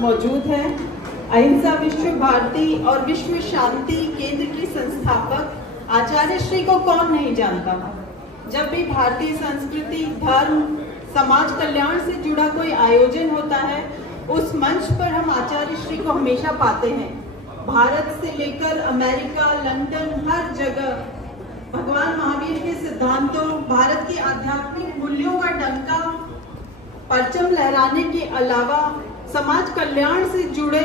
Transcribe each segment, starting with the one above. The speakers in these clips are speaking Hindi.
मौजूद है। अहिंसा विश्व भारती और विश्व शांति केंद्र की संस्थापक आचार्य श्री को कौन नहीं जानता। जब भी भारतीय संस्कृति, धर्म, समाज कल्याण से जुड़ा कोई आयोजन होता है, उस मंच पर हम आचार्य श्री को हमेशा पाते हैं। भारत से लेकर अमेरिका, लंदन, हर जगह भगवान महावीर के सिद्धांतों, भारत के आध्यात्मिक मूल्यों का डंका परचम लहराने के अलावा समाज कल्याण से जुड़े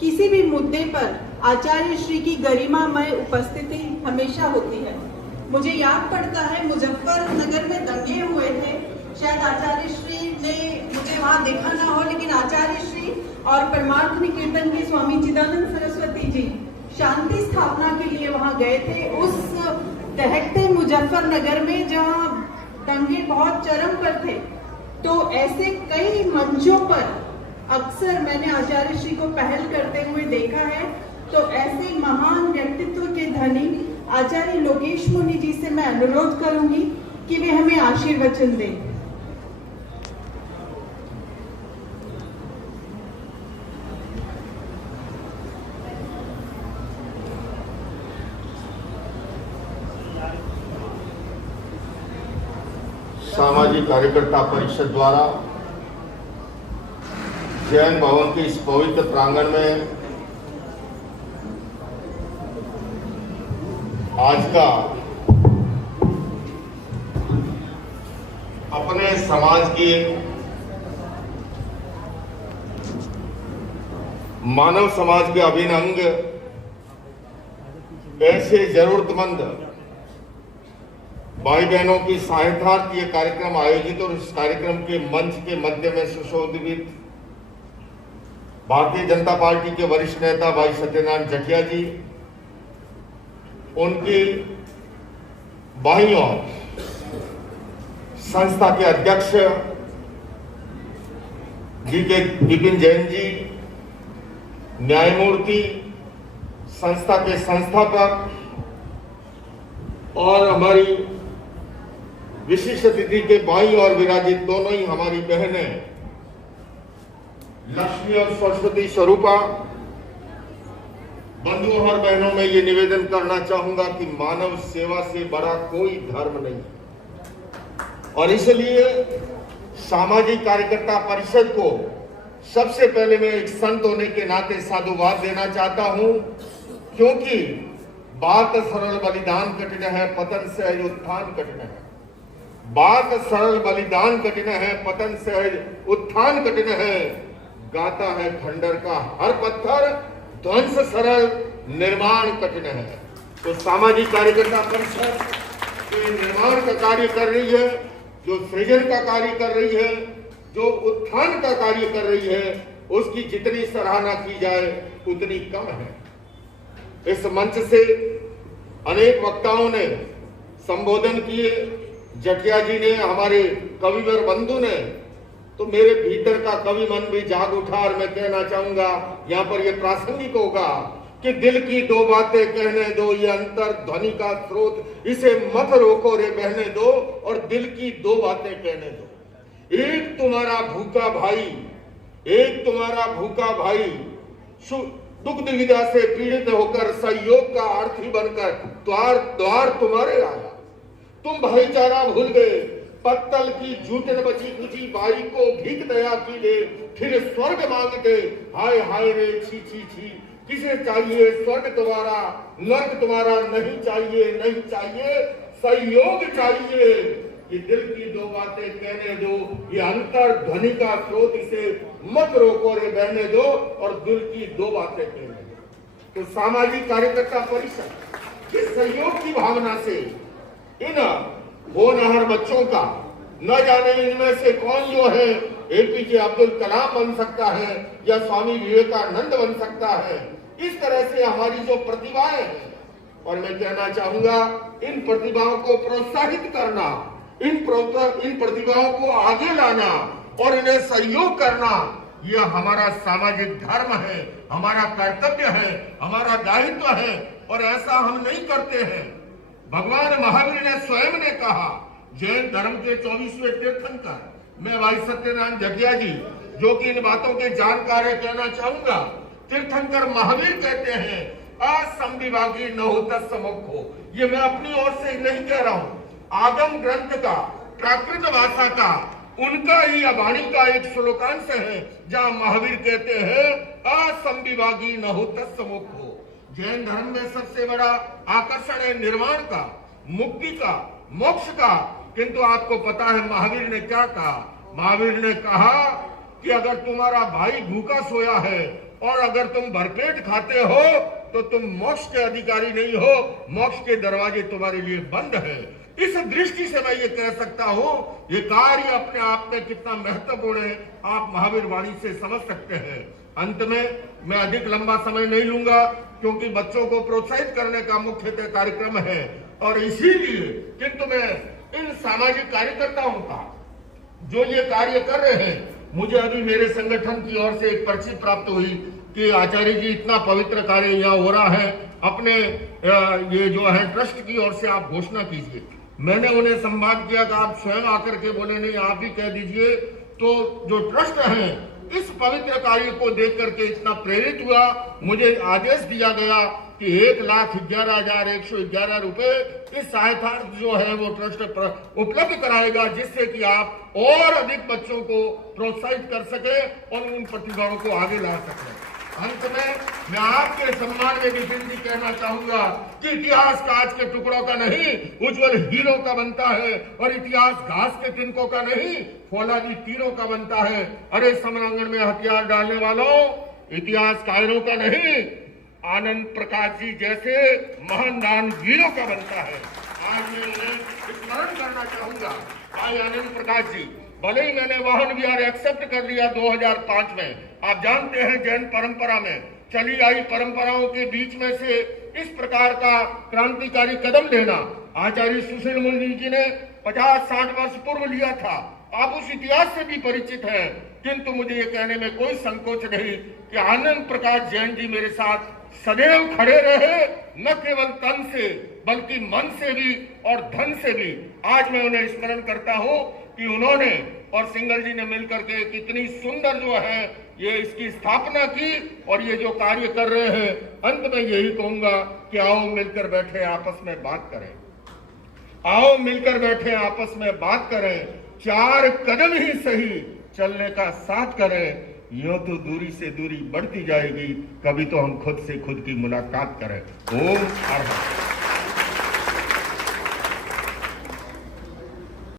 किसी भी मुद्दे पर आचार्य श्री की गरिमामय उपस्थिति हमेशा होती है। मुझे याद पड़ता है मुजफ्फरनगर में दंगे हुए थे। शायद आचार्य श्री ने मुझे वहां देखा ना हो, लेकिन आचार्य श्री और परमार्थ निकेतन के स्वामी चिदानंद सरस्वती जी शांति स्थापना के लिए वहां गए थे। उस दहकते मुजफ्फरनगर में जहां दंगे बहुत चरम पर थे, तो ऐसे कई मंचों पर अक्सर मैंने आचार्य श्री को पहल करते हुए देखा है। तो ऐसे महान व्यक्तित्व के धनी आचार्य लोकेश मुनि जी से मैं अनुरोध करूंगी कि वे हमें आशीर्वचन दें। सामाजिक कार्यकर्ता परिषद द्वारा जैन भवन के इस पवित्र प्रांगण में आज का अपने समाज के मानव समाज के अभिन्न अंग ऐसे जरूरतमंद भाई बहनों की सहायतार्थ ये कार्यक्रम आयोजित और इस कार्यक्रम के मंच के मध्य में सुशोभित भारतीय जनता पार्टी के वरिष्ठ नेता भाई सत्यनारायण जटिया जी, उनकी बाईं ओर संस्था के अध्यक्ष जी के विपिन जैन जी, न्यायमूर्ति, संस्था के संस्थापक और हमारी विशिष्ट अतिथि के बाईं ओर विराजित दोनों ही हमारी बहनें लक्ष्मी और सरस्वती स्वरूपा, बंधुओं और बहनों में ये निवेदन करना चाहूंगा कि मानव सेवा से बड़ा कोई धर्म नहीं, और इसलिए सामाजिक कार्यकर्ता परिषद को सबसे पहले मैं एक संत होने के नाते साधुवाद देना चाहता हूं, क्योंकि बात सरल बलिदान कठिन है, पतन सहज उत्थान कठिन है। बात सरल बलिदान कठिन है, पतन सहज उत्थान कठिन है। गाता है खंडर का हर पत्थर, ध्वंस सरल निर्माण कठिन है। तो सामाजिक कार्यकर्ता परिषद जो निर्माण का कार्य कर रही है, जो सृजन का कार्य कर रही है, जो उत्थान का कार्य कर रही है, उसकी जितनी सराहना की जाए उतनी कम है। इस मंच से अनेक वक्ताओं ने संबोधन किए, जटिया जी ने, हमारे कविवर बंधु ने, तो मेरे भीतर का कवि मन भी जाग उठा और मैं कहना चाहूंगा, यहाँ पर यह प्रासंगिक होगा कि दिल की दो बातें कहने दो, ये अंतर ध्वनि का स्रोत, इसे मत रोको रे बहने दो, और दिल की दो बातें कहने दो। एक तुम्हारा भूखा भाई, एक तुम्हारा भूखा भाई दुख दुविधा से पीड़ित होकर सहयोग का आर्थी बनकर द्वार द्वार तुम्हारे आया। तुम भाईचारा भूल गए, पत्तल की जूटन बची कुची बाई को भीख दया की दे, फिर स्वर्ग मांगते हाय हाय रे छी छी छी। किसे चाहिए स्वर्ग तुम्हारा, नर्क तुम्हारा नहीं चाहिए, नहीं चाहिए सहयोग चाहिए। ये दिल की दो बातें कहने दो, ये अंतर ध्वनि का स्रोत, इसे मत रोको रे बहने दो, और दिल की दो बातें कहने दो। तो सामाजिक कार्यकर्ता परिषद के सहयोग की भावना से इन होनहार बच्चों का, न जाने इनमें से कौन जो है एपीजे अब्दुल कलाम बन सकता है या स्वामी विवेकानंद बन सकता है। इस तरह से हमारी जो प्रतिभाएं हैं, और मैं कहना चाहूंगा इन प्रतिभाओं को प्रोत्साहित करना, इन प्रतिभाओं को आगे लाना और इन्हें सहयोग करना, यह हमारा सामाजिक धर्म है, हमारा कर्तव्य है, हमारा दायित्व है, और ऐसा हम नहीं करते हैं। भगवान महावीर ने स्वयं ने कहा, जैन धर्म के 24वें तीर्थंकर मैं भाई सत्यनारायण जटिया जी जो कि इन बातों के जानकार है कहना चाहूंगा। तीर्थंकर महावीर कहते हैं असंविभागी नहुतस् मुखो। ये मैं अपनी ओर से नहीं कह रहा हूं, आगम ग्रंथ का, प्राकृत भाषा का, उनका ही वाणी का एक श्लोकांश है जहां महावीर कहते हैं असंविभागी नहुतस् मुखो। जैन धर्म में सबसे बड़ा आकर्षण है निर्वाण का, मुक्ति का, मोक्ष का। किंतु आपको पता है महावीर ने क्या कहा? महावीर ने कहा कि अगर तुम्हारा भाई भूखा सोया है और अगर तुम भरपेट खाते हो तो तुम मोक्ष के अधिकारी नहीं हो, मोक्ष के दरवाजे तुम्हारे लिए बंद है। इस दृष्टि से मैं ये कह सकता हूं, ये कार्य अपने आप में कितना महत्वपूर्ण है आप महावीर वाणी से समझ सकते हैं। अंत में मैं अधिक लंबा समय नहीं लूंगा क्योंकि बच्चों को प्रोत्साहित करने का मुख्यतः कार्यक्रम है और इसीलिए, किंतु मैं इन सामाजिक कार्यकर्ताओं का जो ये कार्य कर रहे हैं, मुझे अभी मेरे संगठन की ओर से एक पर्ची प्राप्त हुई कि आचार्य जी इतना पवित्र कार्य यहाँ हो रहा है, अपने ये जो है ट्रस्ट की ओर से आप घोषणा कीजिए। मैंने उन्हें संवाद किया कि आप स्वयं आकर के बोले नहीं, आप ही कह दीजिए। तो जो ट्रस्ट है इस पवित्र कार्य को देख करके इतना प्रेरित हुआ, मुझे आदेश दिया गया कि 1,11,111 रुपए इस सहायता जो है वो ट्रस्ट उपलब्ध कराएगा, जिससे कि आप और अधिक बच्चों को प्रोत्साहित कर सके और उन प्रतिभाओं को आगे ला सके। अंत में मैं आपके सम्मान में नितिन जी कहना चाहूंगा कि इतिहास कांच के टुकड़ों का नहीं, उज्जवल हीरो का बनता है, और इतिहास घास के तिनकों का नहीं, फौलादी तीरों का बनता है। अरे समरांगण में हथियार डालने वालों, इतिहास कायरों का नहीं, आनंद प्रकाश जी जैसे महान दानवीरों का बनता है। आज मैं उन्हें स्मरण करना चाहूंगा। भाई आनंद प्रकाश जी, भले ही मैंने वाहन विहार एक्सेप्ट कर लिया 2005 में, आप जानते हैं जैन परंपरा में चली आई परंपराओं के बीच में से इस प्रकार का क्रांतिकारी कदम लेना आचार्य सुशील मुनि जी ने 50-60 वर्ष पूर्व लिया था। आप उस इतिहास से भी परिचित हैं, किंतु मुझे ये कहने में कोई संकोच नहीं कि आनंद प्रकाश जैन जी मेरे साथ सदैव खड़े रहे, न केवल तन से बल्कि मन से भी और धन से भी। आज मैं उन्हें स्मरण करता हूं कि उन्होंने और सिंगल जी ने मिलकर के कितनी सुंदर जो है ये इसकी स्थापना की और ये जो कार्य कर रहे हैं। अंत में यही कहूंगा कि आओ मिलकर बैठे आपस में बात करें, आओ मिलकर बैठे आपस में बात करें, 4 कदम ही सही चलने का साथ करें। यूं तो दूरी से दूरी बढ़ती जाएगी, कभी तो हम खुद से खुद की मुलाकात करें। ओम अर्हत।